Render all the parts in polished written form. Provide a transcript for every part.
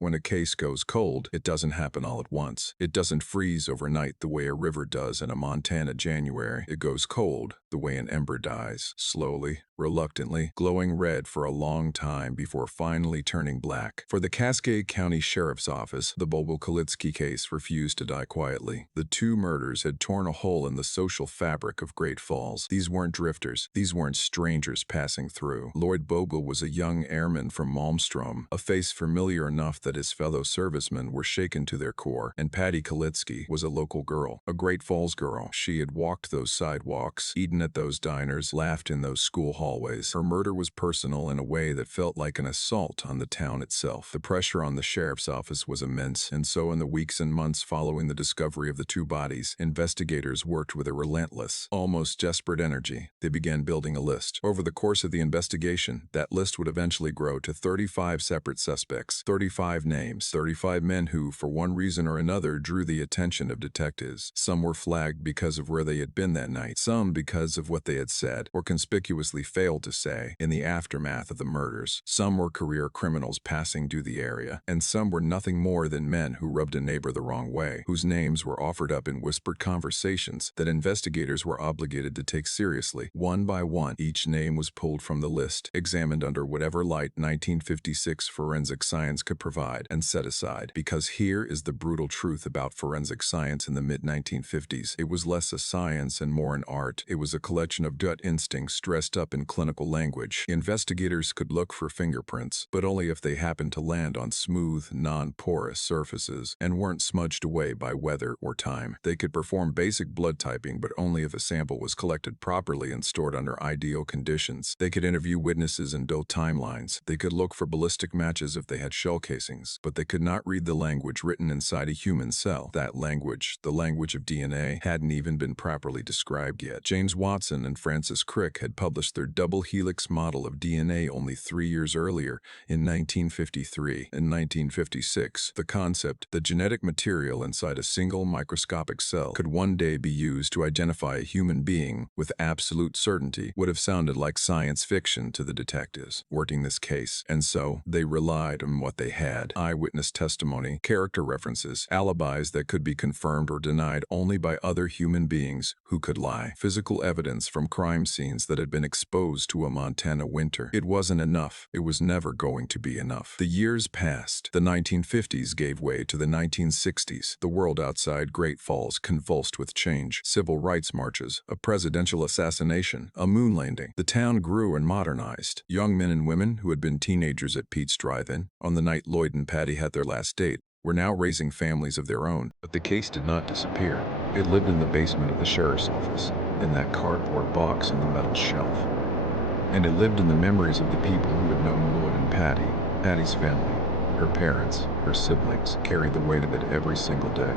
When a case goes cold, it doesn't happen all at once. It doesn't freeze overnight the way a river does in a Montana January. It goes cold the way an ember dies, slowly, reluctantly, glowing red for a long time before finally turning black. For the Cascade County Sheriff's Office, the Bogle Kalitzky case refused to die quietly. The two murders had torn a hole in the social fabric of Great Falls. These weren't drifters. These weren't strangers passing through. Lloyd Bogle was a young airman from Malmstrom, a face familiar enough that his fellow servicemen were shaken to their core, and Patty Kalitzky was a local girl, a Great Falls girl. She had walked those sidewalks, eaten at those diners, laughed in those school hallways. Her murder was personal in a way that felt like an assault on the town itself. The pressure on the sheriff's office was immense, and so in the weeks and months following the discovery of the two bodies, investigators worked with a relentless, almost desperate energy. They began building a list. Over the course of the investigation, that list would eventually grow to 35 separate suspects, 35 names, 35 men who, for one reason or another, drew the attention of detectives. Some were flagged because of where they had been that night, some because of what they had said or conspicuously failed to say in the aftermath of the murders. Some were career criminals passing through the area, and some were nothing more than men who rubbed a neighbor the wrong way, whose names were offered up in whispered conversations that investigators were obligated to take seriously. One by one, each name was pulled from the list, examined under whatever light 1956 forensic science could provide, and set aside. Because here is the brutal truth about forensic science in the mid-1950s. It was less a science and more an art. It was a collection of gut instincts dressed up in clinical language. Investigators could look for fingerprints, but only if they happened to land on smooth, non-porous surfaces and weren't smudged away by weather or time. They could perform basic blood typing, but only if a sample was collected properly and stored under ideal conditions. They could interview witnesses and build timelines. They could look for ballistic matches if they had shell casings, but they could not read the language written inside a human cell. That language, the language of DNA, hadn't even been properly described yet. James Watson and Francis Crick had published their double helix model of DNA only 3 years earlier, in 1953. In 1956, the concept, the genetic material inside a single microscopic cell, could one day be used to identify a human being with absolute certainty would have sounded like science fiction to the detectives working this case, and so they relied on what they had: eyewitness testimony, character references, alibis that could be confirmed or denied only by other human beings who could lie, physical evidence from crime scenes that had been exposed to a Montana winter. It wasn't enough. It was never going to be enough. The years passed. The 1950s gave way to the 1960s. The world outside Great Falls convulsed with change. Civil rights marches, a presidential assassination, a moon landing. The town grew and modernized. Young men and women who had been teenagers at Pete's Drive-In on the night Lloyd and Patty had their last date were now raising families of their own. But the case did not disappear. It lived in the basement of the sheriff's office, in that cardboard box on the metal shelf. And it lived in the memories of the people who had known Lloyd and Patty. Patty's family, her parents, her siblings, carried the weight of it every single day.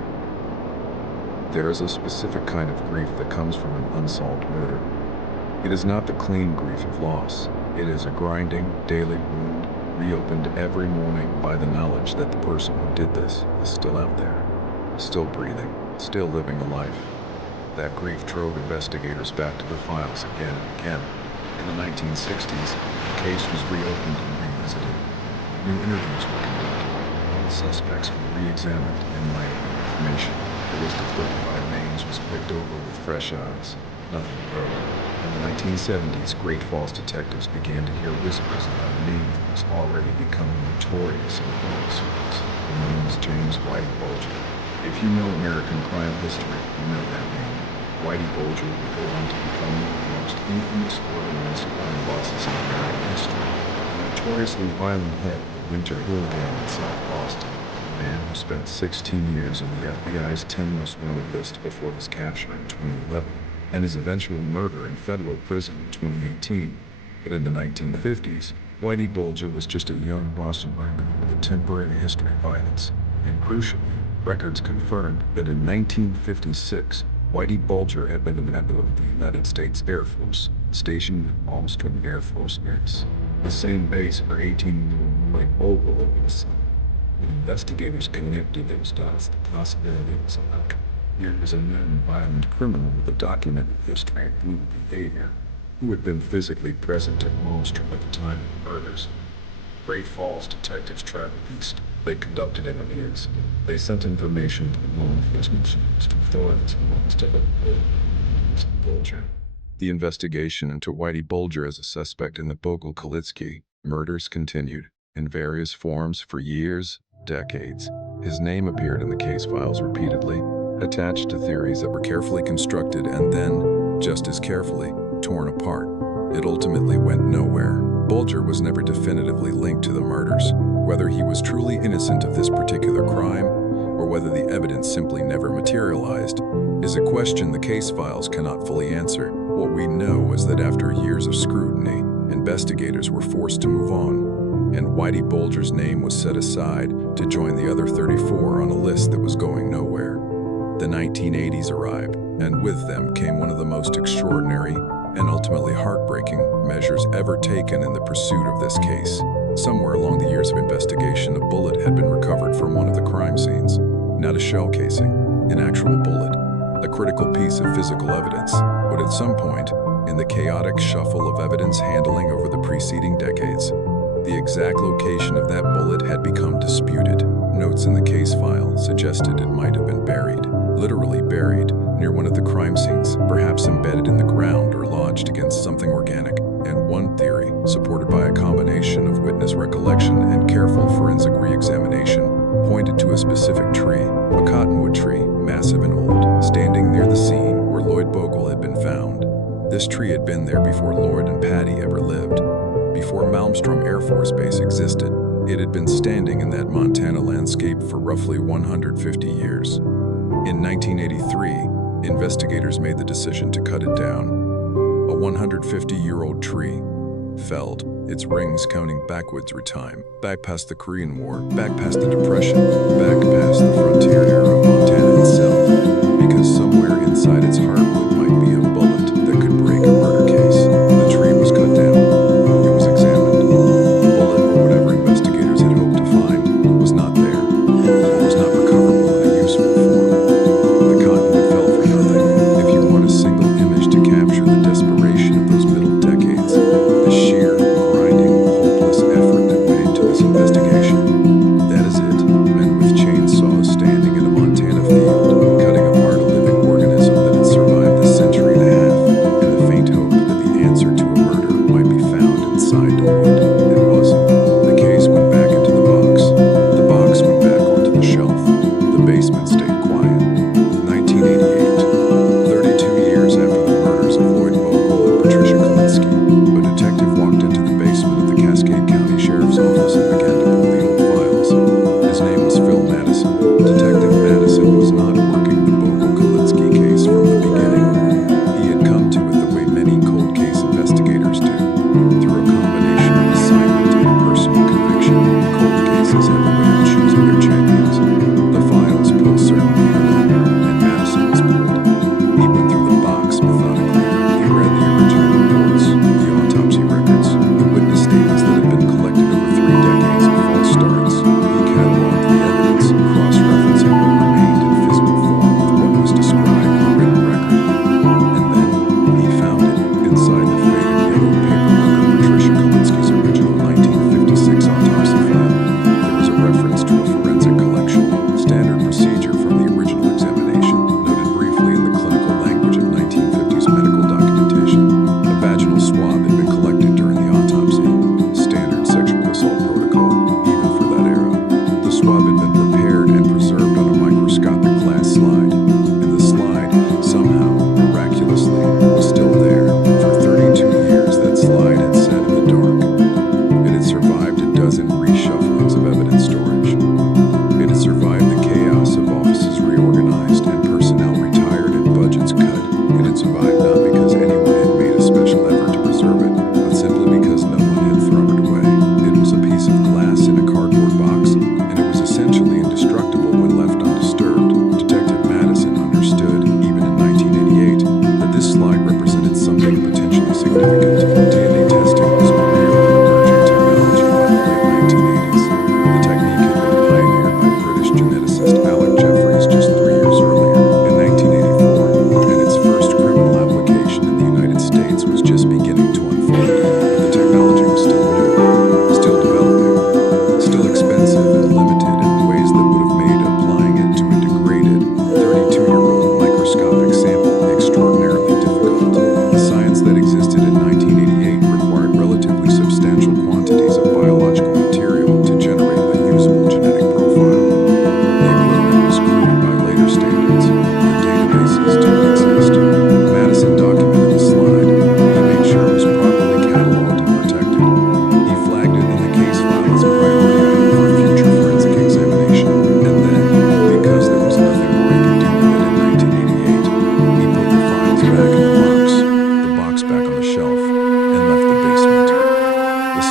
There is a specific kind of grief that comes from an unsolved murder. It is not the clean grief of loss. It is a grinding, daily wound, reopened every morning by the knowledge that the person who did this is still out there, still breathing, still living a life. That grief drove investigators back to the files again and again. In the 1960s, the case was reopened and revisited. New interviews were conducted. All suspects were re-examined in light of new information. The list of 35 names was picked over with fresh eyes. Nothing broke. In the 1970s, Great Falls detectives began to hear whispers about a name that was already becoming notorious in the local circles. The name was James Whitey Bulger. If you know American crime history, you know that name. Whitey Bulger would go on to become one of the most infamous organized crime bosses in American history. A notoriously violent head of the Winter Hill Gang in South Boston. A man who spent 16 years on the FBI's 10 most wanted list before his capture in 2011. And his eventual murder in federal prison in 2018. But in the 1950s, Whitey Bulger was just a young Boston worker with a temporary history of violence. And crucially, records confirmed that in 1956, Whitey Bulger had been a member of the United States Air Force, stationed at Malmstrom Air Force Base, the same base where 18-year-old Lloyd Bogle had been assigned. When investigators connected those dots, the possibility was unlikely. Here is a known violent criminal with a documented history of brutal behavior, who had been physically present at Malmstrom at the time of the murders. Great Falls detectives traveled east, They conducted interviews. They sent information to law enforcement authorities instead of Bulger. The investigation into Whitey Bulger as a suspect in the Bogle Kalitzky murders continued in various forms for years, decades. His name appeared in the case files repeatedly, attached to theories that were carefully constructed and then, just as carefully, torn apart. It ultimately went nowhere. Bulger was never definitively linked to the murders. Whether he was truly innocent of this particular crime, or whether the evidence simply never materialized, is a question the case files cannot fully answer. What we know is that after years of scrutiny, investigators were forced to move on, and Whitey Bulger's name was set aside to join the other 34 on a list that was going nowhere. The 1980s arrived, and with them came one of the most extraordinary and ultimately heartbreaking measures ever taken in the pursuit of this case. Somewhere along the years of investigation, a bullet had been recovered from one of the crime scenes. Not a shell casing, an actual bullet, a critical piece of physical evidence. But at some point, in the chaotic shuffle of evidence handling over the preceding decades, the exact location of that bullet had become disputed. Notes in the case file suggested it might have been buried, literally buried, near one of the crime scenes, perhaps embedded in the ground or lodged against something organic. And one theory, supported by a combination of witness recollection and careful forensic re-examination, pointed to a specific tree, a cottonwood tree, massive and old, standing near the scene where Lloyd Bogle had been found. This tree had been there before Lloyd and Patty ever lived. Before Malmstrom Air Force Base existed, it had been standing in that Montana landscape for roughly 150 years. In 1983, investigators made the decision to cut it down. A 150-year-old tree, felled, its rings counting backwards through time, back past the Korean War, back past the Depression, back past the frontier era of Montana itself, because somewhere inside its heartwood might be a bullet that could break a murder case. The tree was cut down. It was examined. The bullet, or whatever investigators had hoped to find, was not there. It was not recoverable in a useful form. The cottonwood fell for nothing. If you want a single image to capture the desperation of those middle decades, the sheer, grinding, hopeless effort that went into this investigation, that is it. Men with chainsaws standing in a Montana field, cutting apart a living organism that had survived the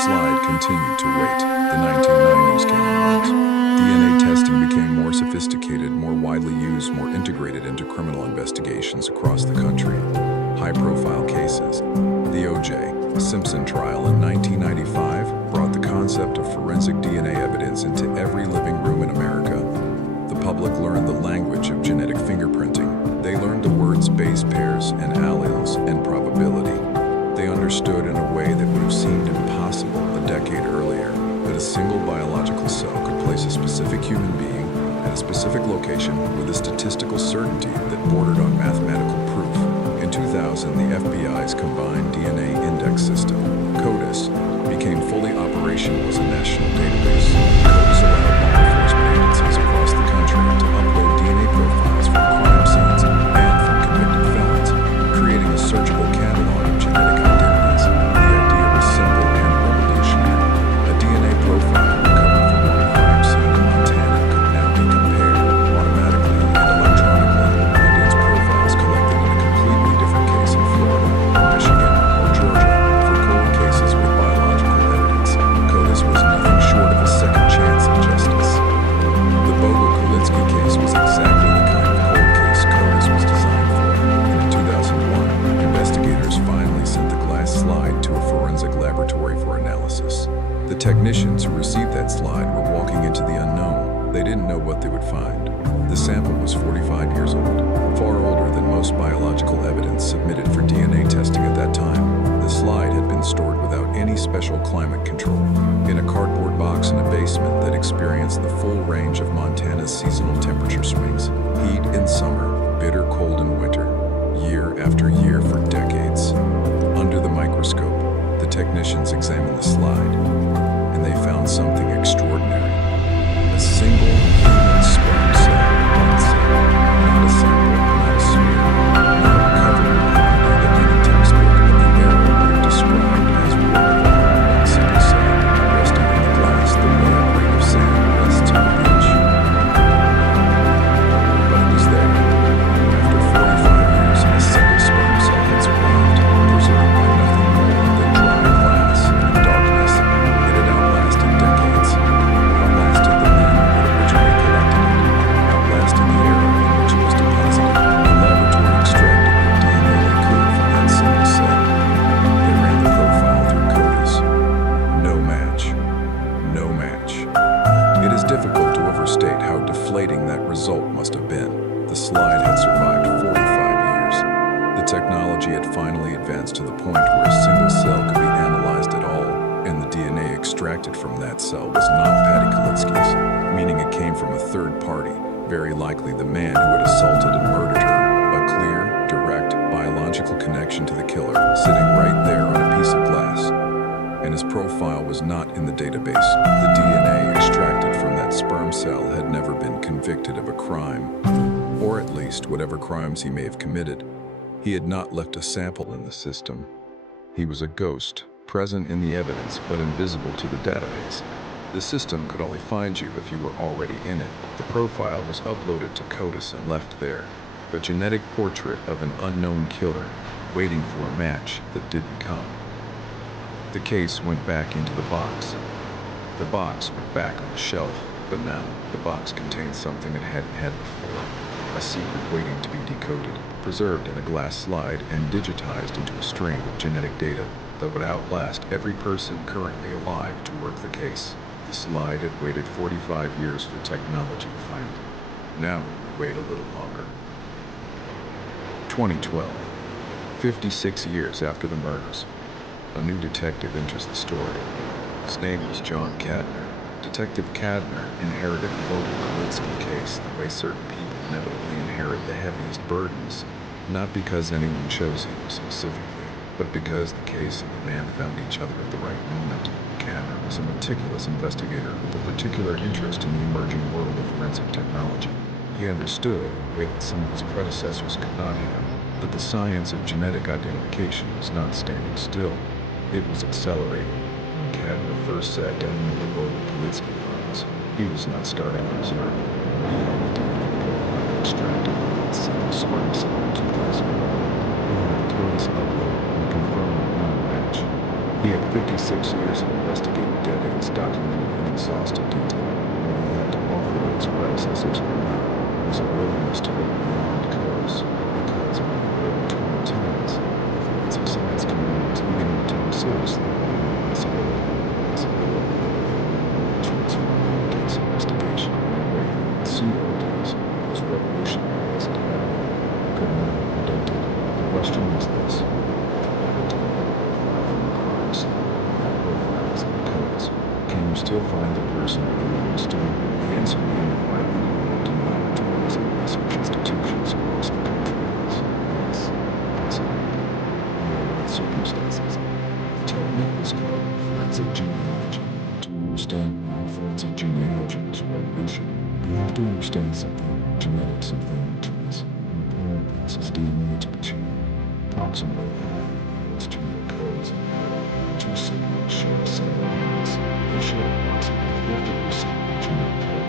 slide continued to wait. The 1990s came and went. DNA testing became more sophisticated, more widely used, more integrated into criminal investigations across the country. High-profile cases. The O.J. Simpson trial in 1995 brought the concept of forensic DNA evidence into every living room in America. The public learned the language of genetic fingerprinting. They learned the words base pairs and alleles and probability. They understood in a way that would have seemed impossible a decade earlier that a single biological cell could place a specific human being at a specific location with a statistical certainty that bordered on mathematical proof. In 2000, the FBI's combined DNA index system, CODIS, became fully operational as a national database. CODIS allowed law enforcement agencies across the country to upload DNA profiles from crime scenes and from convicted felons, creating a searchable catalog of genetic identities. The idea was simple and revolutionary. A DNA profile recovered from one crime scene in Montana could now be compared automatically and electronically against profiles collected in a completely different case in Florida, Michigan, or Georgia for cold cases with biological evidence. CODIS was nothing short of a second chance at justice. The Bogle-Kalitzky case was exactly the kind of cold case CODIS was designed for, and in 2001, investigators finally sent the glass slide to a forensic laboratory for analysis. The technicians who received that slide were walking into the unknown. They didn't know what they would find. The sample was 45 years old, far older than most biological evidence submitted for DNA testing at that time. The slide had been stored without any special climate control, in a cardboard box in a basement that experienced the full range of Montana's seasonal temperature swings. Heat in summer, bitter cold in winter, year after year for decades. Under the microscope, the technicians examined the slide, and they found something extraordinary. A single human sperm cell, one cell, not a sample, not a smear, not a recoverable quantity that any textbook of the era would have described as workable. One single cell, resting in the glass the way a grain of sand rests on the beach. But it was there. After 45 years, a single sperm cell had survived, preserved by nothing more than dry glass and darkness. It had outlasted decades, outlasted the men who had originally collected it, outlasted the era in which it was deposited. The laboratory extracted what DNA they could from that single cell. They ran the profile through CODIS. No match. No match. It is difficult to overstate how deflating that result must have been. The slide had survived 45 years. The technology had finally advanced to the point where a single cell could be analyzed at all, and the DNA extracted from that cell was not Patty Kalitzky's, meaning it came from a third party, very likely the man who had assaulted and murdered her. A clear, direct, biological connection to the killer, sitting right there on a piece of glass. And his profile was not in the database. The DNA extracted from that sperm cell had never been convicted of a crime, or at least whatever crimes he may have committed. He had not left a sample in the system. He was a ghost, present in the evidence but invisible to the database. The system could only find you if you were already in it. The profile was uploaded to CODIS and left there, a genetic portrait of an unknown killer, waiting for a match that didn't come. The case went back into the box. The box went back on the shelf, but now the box contained something it hadn't had before. A secret waiting to be decoded, preserved in a glass slide, and digitized into a string of genetic data that would outlast every person currently alive to work the case. The slide had waited 45 years for technology to find it. Now it would wait a little longer. 2012. 56 years after the murders. A new detective enters the story. His name was John Cadner. Detective Cadner inherited the Bogle-Kalitzky case the way certain people inevitably inherit the heaviest burdens, not because anyone chose him specifically, but because the case and the man found each other at the right moment. Cadner was a meticulous investigator with a particular interest in the emerging world of forensic technology. He understood, in a way that some of his predecessors could not have, that the science of genetic identification was not standing still. It was accelerating. When Cadner first sat down with the Bogle-Kalitzky files, he was not starting from zero. He had the DNA profile extracted from that single sperm cell in 2001. He had a CODIS upload and confirmed no match. He had 56 years of investigative decades documented in exhaustive detail. What he had to offer his predecessors were not was a willingness to look beyond codes, because when the early 2010s, the forensic science community was beginning to take seriously the possibility of transforming case investigation in a way that CODs was revolutionized. Could not have predicted. The question was this: can you still find the person behind the story? The answer being widely developed in laboratories and research institutions across the country is yes, possibly. Under what circumstances? The term was called forensic genealogy. To understand why forensic genealogy is revolutionary, you have to understand something: genetics of family trees. When a parent passes DNA to a child, approximately half of its genetic codes, two siblings share the same elements. They share approximately 50% of genetic code.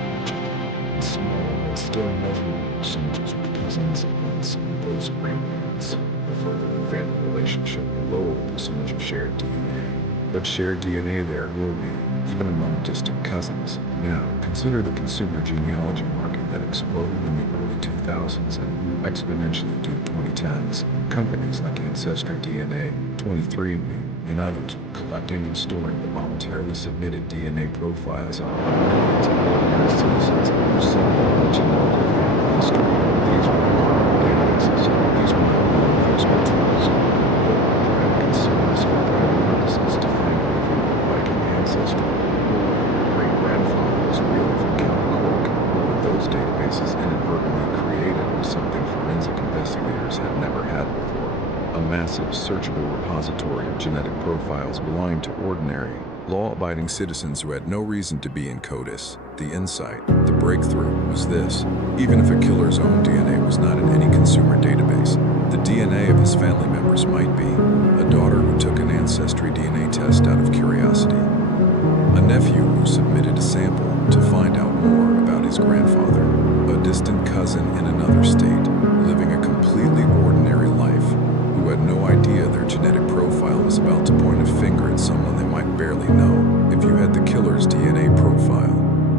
Small but still measurable percentages with cousins and some of those grandparents. The further the family relationship, the lower the percentage of shared DNA. But shared DNA there will be, even among distant cousins. Now, consider the consumer genealogy market that exploded in the early 2000s and grew exponentially through the 2010s. Companies like Ancestry DNA, 23andMe, and others collecting and storing the voluntarily submitted DNA profiles of millions of ordinary citizens who similar genetic history. These were databases. These were law enforcement tools. Private consumers for private purposes to find out if you look like an ancestor or great-grandfather was really from county clerk. What those databases inadvertently created was something forensic investigators had never had before: a massive searchable repository of genetic profiles belonging to ordinary, law-abiding citizens who had no reason to be in CODIS. The insight, the breakthrough, was this: even if a killer's own DNA was not in any consumer database, the DNA of his family members might be. A daughter who took an Ancestry DNA test out of curiosity. A nephew who submitted a sample to find out more about his grandfather. A distant cousin in another state, living a completely ordinary life, who had no idea their genetic profile was about to point a finger at someone they might barely know. If you had the killer's DNA profile,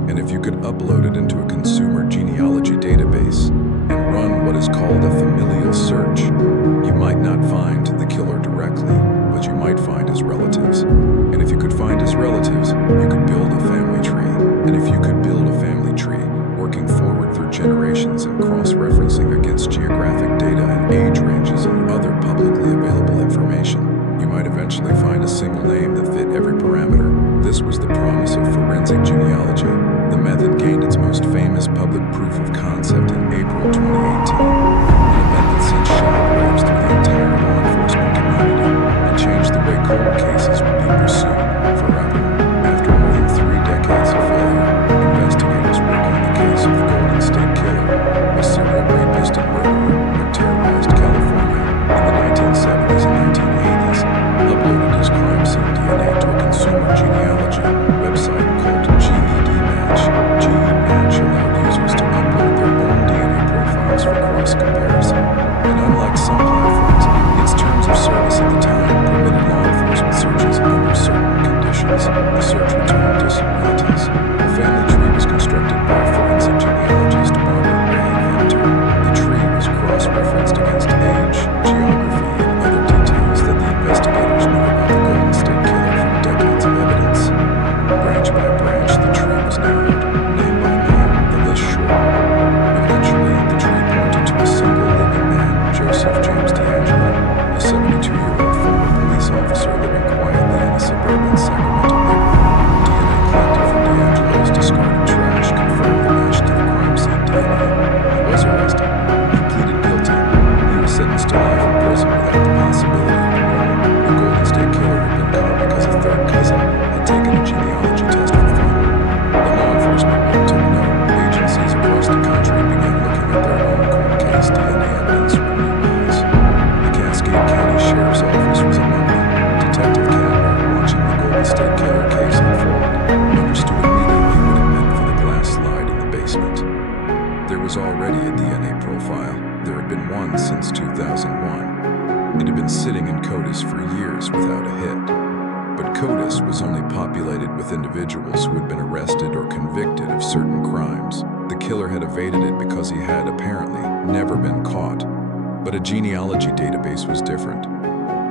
and if you could upload it into a consumer genealogy database and run what is called a familial search, you might not find the killer directly, but you might find his relatives. And if you could find his relatives, you could build a family tree. And if you could build a family tree, working forward through generations and cross-referencing against geographic data and age ranges and other publicly available information, you might eventually find a single name that fit every parameter. This was the promise of forensic genealogy. The method gained its most famous public proof of concept in April 2018, an event that sent shockwaves through the entire law enforcement community and changed the way cold cases would be pursued forever. After more than 3 decades of failure, investigators working the case of the Golden State Killer, a serial rapist and murderer who terrorized California in the 1970s and 1980s, uploaded his crime scene DNA to a consumer genealogy website called GEDmatch. GEDmatch allowed users to upload their own DNA profiles for cross-comparison. And unlike some platforms, its terms of service at the time permitted law enforcement searches under certain conditions. The search returned distant relatives. A family tree was constructed by forensic genealogist Barbara Ray Venter. The tree was cross-referenced against age, geography, and other details that the investigators knew about the Golden State Killer from decades of evidence. Branch by branch, the tree was narrowed, name by name, the list shortened. Eventually, the tree pointed to a single living man, Joseph James D'Angelo, a 72-year-old former police officer living quietly in a suburban Sacramento neighborhood. DNA collected from D'Angelo's discarded trash confirmed the match to the crime scene DNA. He was arrested. He pleaded guilty. He was sentenced to life in prison without the possibility of parole. The Golden State Killer had been caught because a third cousin had taken a genealogy test for fun. The law enforcement world took note. Agencies across the country began looking at their own cold case DNA evidence with new eyes. The Cascade County Sheriff's Office was among them. Detective Cadwell, watching the Golden State Killer case unfold, understood immediately what it meant for the glass slide in the basement. There was already a DNA profile. There had been one since 2001. It had been sitting in CODIS for years without a hit. was only populated with individuals who had been arrested or convicted of certain crimes. The killer had evaded it because he had apparently never been caught. But a genealogy database was different.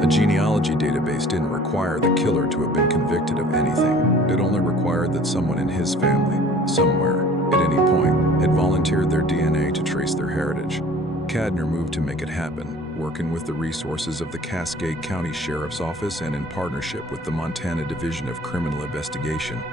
A genealogy database didn't require the killer to have been convicted of anything. It only required that someone in his family, somewhere, at any point, had volunteered their DNA to trace their heritage. Cadner moved to make it happen, working with the resources of the Cascade County Sheriff's Office and in partnership with the Montana Division of Criminal Investigation.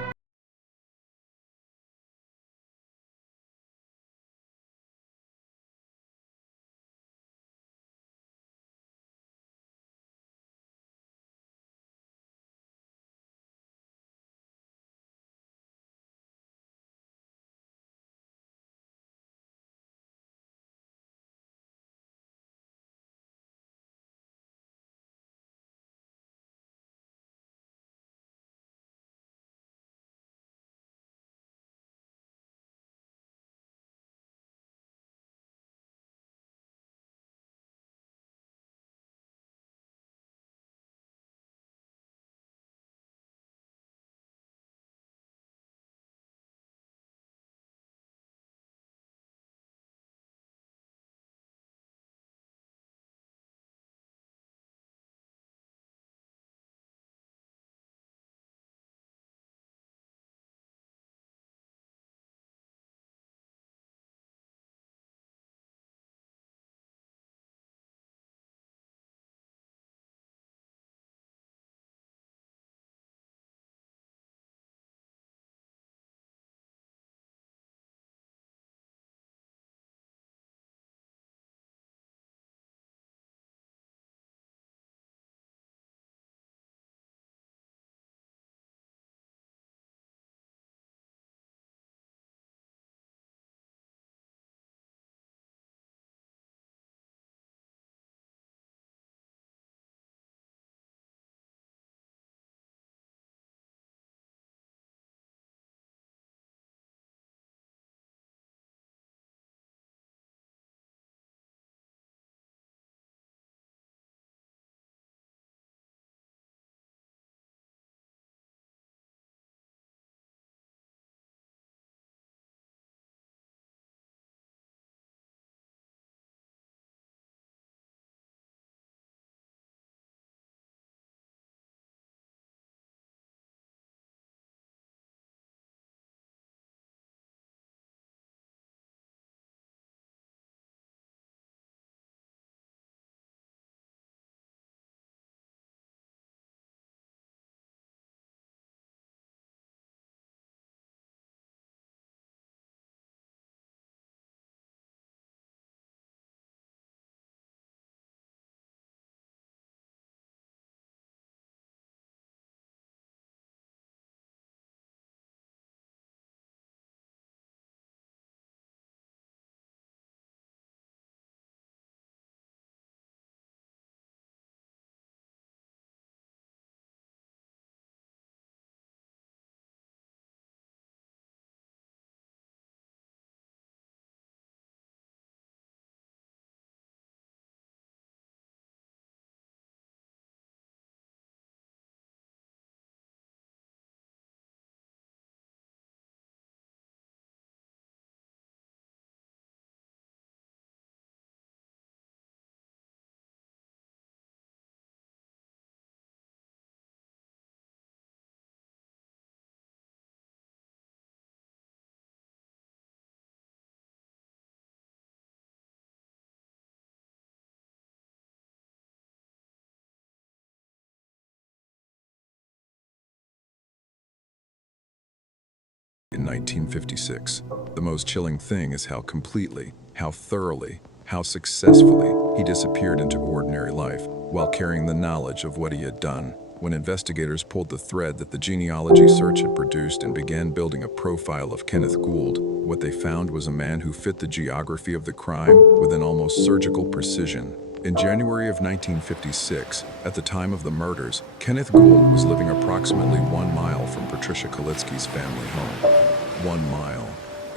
In 1956, the most chilling thing is how completely, how thoroughly, how successfully he disappeared into ordinary life while carrying the knowledge of what he had done. When investigators pulled the thread that the genealogy search had produced and began building a profile of Kenneth Gould, what they found was a man who fit the geography of the crime with an almost surgical precision. In January of 1956, at the time of the murders, Kenneth Gould was living approximately 1 mile from Patricia Kalitzky's family home. 1 mile.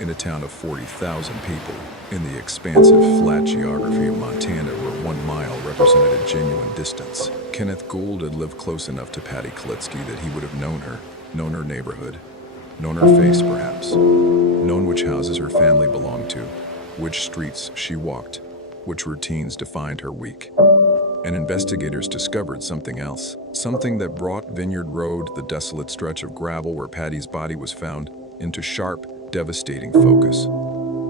In a town of 40,000 people, in the expansive, flat geography of Montana where 1 mile represented a genuine distance, Kenneth Gould had lived close enough to Patty Kalitzky that he would have known her neighborhood, known her face perhaps, known which houses her family belonged to, which streets she walked, which routines defined her week. And investigators discovered something else, something that brought Vineyard Road, the desolate stretch of gravel where Patty's body was found, into sharp, devastating focus.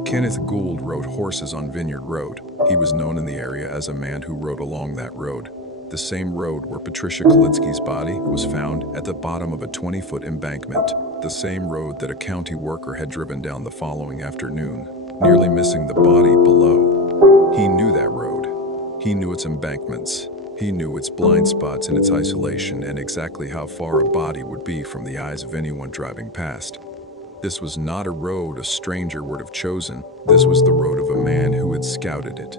Kenneth Gould rode horses on Vineyard Road. He was known in the area as a man who rode along that road, the same road where Patricia Kalitzky's body was found at the bottom of a 20-foot embankment, the same road that a county worker had driven down the following afternoon, nearly missing the body below. He knew that road. He knew its embankments. He knew its blind spots and its isolation, and exactly how far a body would be from the eyes of anyone driving past. This was not a road a stranger would have chosen. This was the road of a man who had scouted it,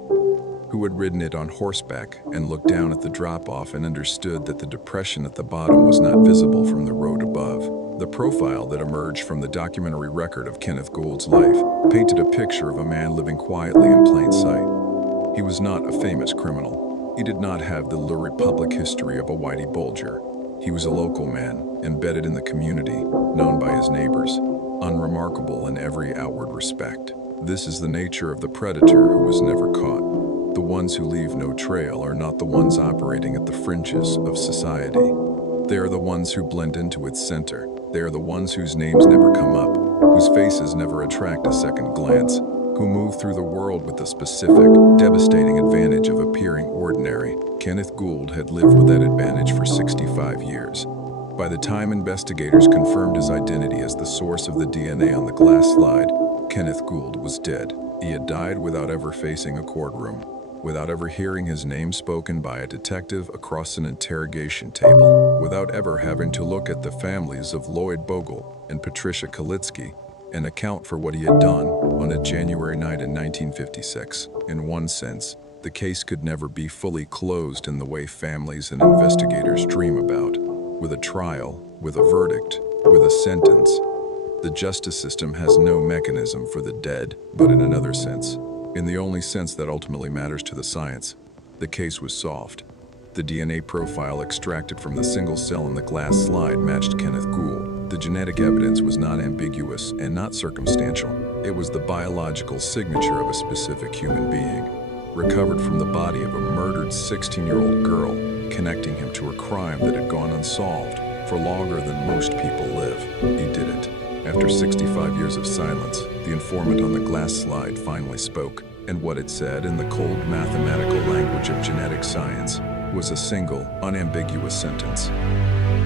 who had ridden it on horseback and looked down at the drop-off and understood that the depression at the bottom was not visible from the road above. The profile that emerged from the documentary record of Kenneth Gould's life painted a picture of a man living quietly in plain sight. He was not a famous criminal. He did not have the lurid public history of a Whitey Bulger. He was a local man, embedded in the community, known by his neighbors, unremarkable in every outward respect. This is the nature of the predator who was never caught. The ones who leave no trail are not the ones operating at the fringes of society. They are the ones who blend into its center. They are the ones whose names never come up, whose faces never attract a second glance, who move through the world with the specific, devastating advantage of appearing ordinary. Kenneth Gould had lived with that advantage for 65 years. By the time investigators confirmed his identity as the source of the DNA on the glass slide, Kenneth Gould was dead. He had died without ever facing a courtroom, without ever hearing his name spoken by a detective across an interrogation table, without ever having to look at the families of Lloyd Bogle and Patricia Kalitzky and account for what he had done on a January night in 1956. In one sense, the case could never be fully closed in the way families and investigators dream about. With a trial, with a verdict, with a sentence, the justice system has no mechanism for the dead, but in another sense, in the only sense that ultimately matters to the science, the case was solved. The DNA profile extracted from the single cell in the glass slide matched Kenneth Gould. The genetic evidence was not ambiguous and not circumstantial. It was the biological signature of a specific human being, recovered from the body of a murdered 16-year-old girl, connecting him to a crime that had gone unsolved for longer than most people live. He did it. After 65 years of silence, the informant on the glass slide finally spoke, and what it said in the cold mathematical language of genetic science was a single, unambiguous sentence.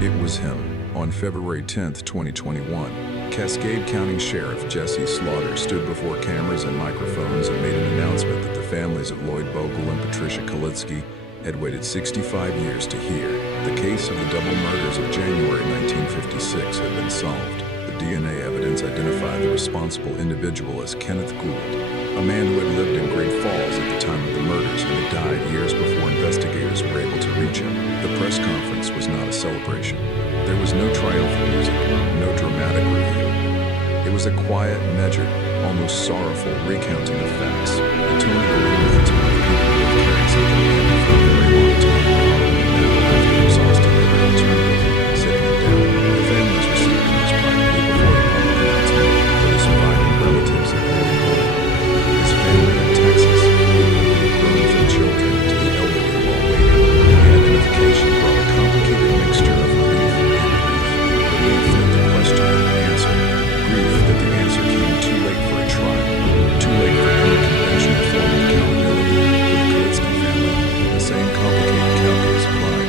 It was him. On February 10, 2021, Cascade County Sheriff Jesse Slaughter stood before cameras and microphones and made an announcement that the families of Lloyd Bogle and Patricia Kalitzky had waited 65 years to hear. The case of the double murders of January 1956 had been solved. The DNA evidence identified the responsible individual as Kenneth Gould, a man who had lived in Great Falls at the time of the murders and had died years before investigators were able to reach him. The press conference was not a celebration. There was no triumphal music, no dramatic review. It was a quiet, measured, almost sorrowful recounting of facts. The tone of the room was the tone of people who had carried something heavy for a very long time, now having exhausted every alternative, sitting it down. The families received the news privately before the public announcement for the surviving relatives of Lloyd Bogle. His family in Texas, people who had grown from children to the elderly while waiting. The identification brought a complicated mixture of relief and grief. Relief that the question had an answer. Grief that the answer came too late for a trial, too late for any conventional form of accountability. For the Kalitzky family, the same complicated calculus applied.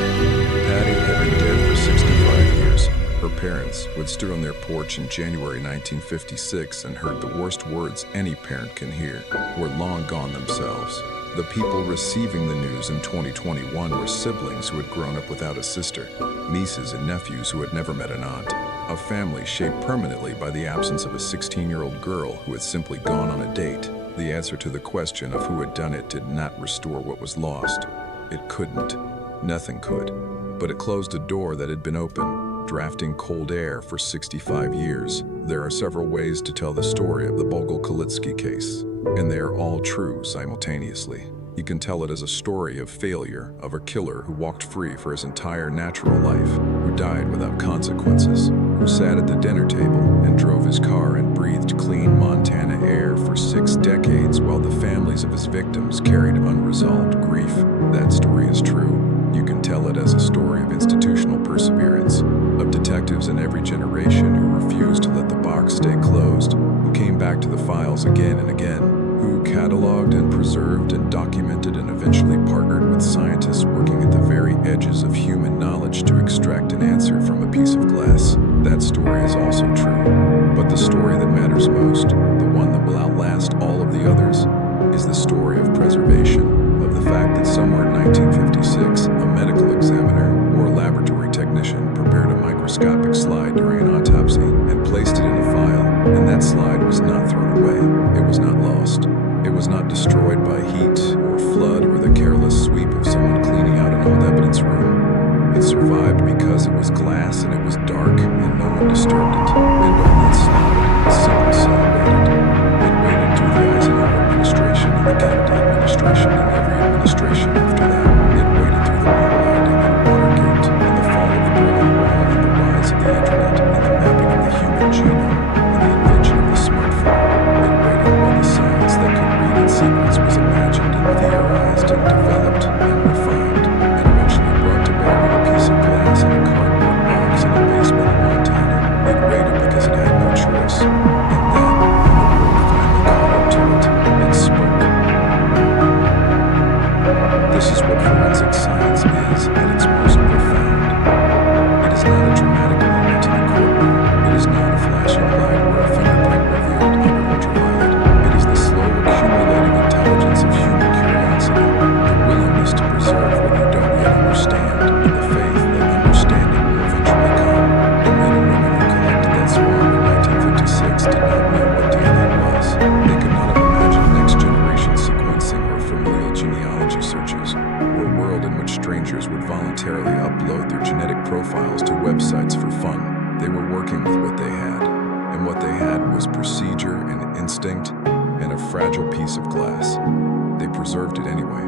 Patty had been dead for 65 years. Her parents, who had stood on their porch in January 1956 and heard the worst words any parent can hear, were long gone themselves. The people receiving the news in 2021 were siblings who had grown up without a sister, nieces and nephews who had never met an aunt, a family shaped permanently by the absence of a 16-year-old girl who had simply gone on a date. The answer to the question of who had done it did not restore what was lost. It couldn't. Nothing could. But it closed a door that had been open, drafting cold air for 65 years. There are several ways to tell the story of the Bogle-Kalitzky case, and they are all true simultaneously. You can tell it as a story of failure, of a killer who walked free for his entire natural life, who died without consequences, who sat at the dinner table and drove his car and breathed clean Montana air for 6 decades while the families of his victims carried unresolved grief. That story is true. You can tell it as a story of institutional perseverance, of detectives in every generation who refused to let the box stay closed, who came back to the files again and again, who cataloged and preserved and documented and eventually partnered with scientists working at the very edges of human knowledge to extract an answer from a piece of glass. That story is also true. But the story that matters most, the one that will outlast all of the others, is the story of preservation, of the fact that somewhere in 1956, a medical examiner or laboratory technician prepared a microscopic slide during an autopsy and placed it in a file, and that slide was not thrown away. It was not lost. It was not destroyed by heat or flood or the careless sweep of someone cleaning out an old evidence room. It survived because it was glass and it was dark and no one disturbed it, and only its solid, simple cell waited. It waited through the Eisenhower administration and the Kennedy administration and every administration after that. It waited through the moon landing and Watergate and the fall of the Berlin Wall and the rise of the internet and the mapping of the human genome and the invention of the smartphone. It waited while the science that could read its secrets was imagined and theorized and developed and refined and eventually brought to bear on a piece of glass in a cardboard box in a basement in Montana. It waited because it had no choice. And then, when the world finally caught up to it, it spoke. This is what forensic science is at its most profound. It is not a dramatic moment in a courtroom. It is not a flashing light or a fingerprint revealed under ultraviolet. It is the slow accumulating intelligence of human curiosity, the willingness to preserve what you don't yet understand, and the faith that understanding will eventually come. The men and women who collected that swarm in 1956 did not know what DNA was. They could not have imagined next-generation sequencing or familial genealogy searches, or a world in which strangers would voluntarily upload their genetic profiles to websites for fun. They were working with what they had, and what they had was procedure and instinct and a fragile piece of glass. They preserved it anyway.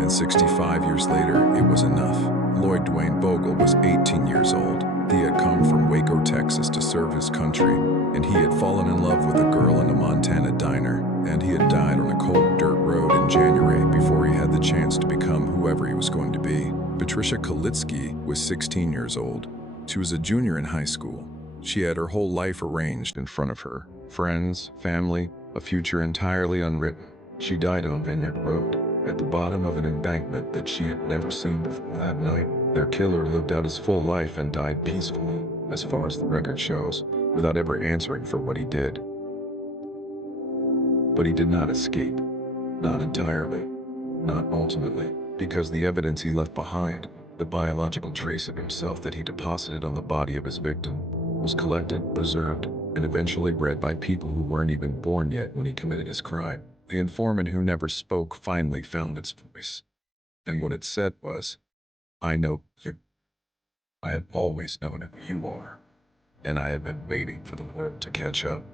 And 65 years later, it was enough. Lloyd Bogle was 18 years old. He had come from Waco, Texas to serve his country, and he had fallen in love with a girl in a Montana diner, and he had died on a cold dirt road in January before he had the chance to become whoever he was going to be. Patricia Kalitzky was 16 years old. She was a junior in high school. She had her whole life arranged in front of her. Friends, family, a future entirely unwritten. She died on Vineyard Road, at the bottom of an embankment that she had never seen before that night. Their killer lived out his full life and died peacefully, as far as the record shows, without ever answering for what he did. But he did not escape. Not entirely. Not ultimately. Because the evidence he left behind, the biological trace of himself that he deposited on the body of his victim, was collected, preserved, and eventually read by people who weren't even born yet when he committed his crime. The informant who never spoke finally found its voice. And what it said was, "I know you. I have always known who you are. And I have been waiting for the world to catch up."